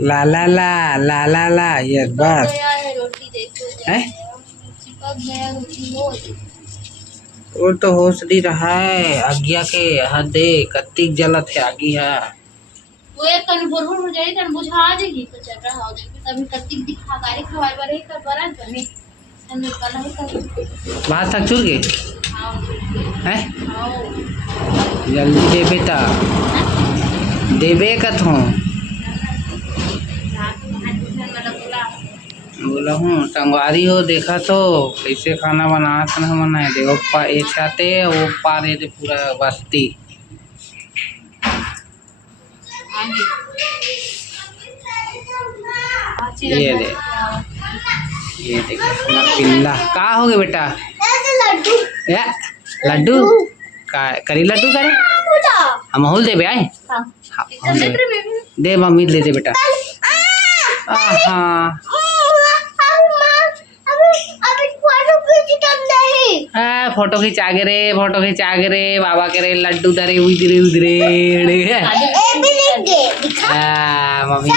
ला ला ला ला ला ला, yes बस रोटी देखो है। चिपक गया रोटी हो। वो तो हो नहीं रहा है आगिया के हदे कत्ती जलत है आगिया। वो एक कन बोलबो हो जाई तन बुझा देगी तो चल रहा हो देखो तभी कत्ती दिखा गाड़ी खवाई बारे कर बरा बने तन कल है कर बात तक चुर गए आओ हैं। आओ जल्दी दे बेटा देबे कथों बोला हूँ संगवारी हो देखा तो कैसे खाना बनाना था ना बनाए देखो ये चाहते वो पारे थे पूरा बस्ती। ये दे ये देख हमारा पिल्ला का हो गया बेटा लड्डू या लड्डू का करी लड्डू करे हम अहुल दे बे आए हाँ दे मम्मी ले दे बेटा। हाँ फोटो खिंचा के रे बाबा के रे लड्डू धरे उधरे उधरे मम्मी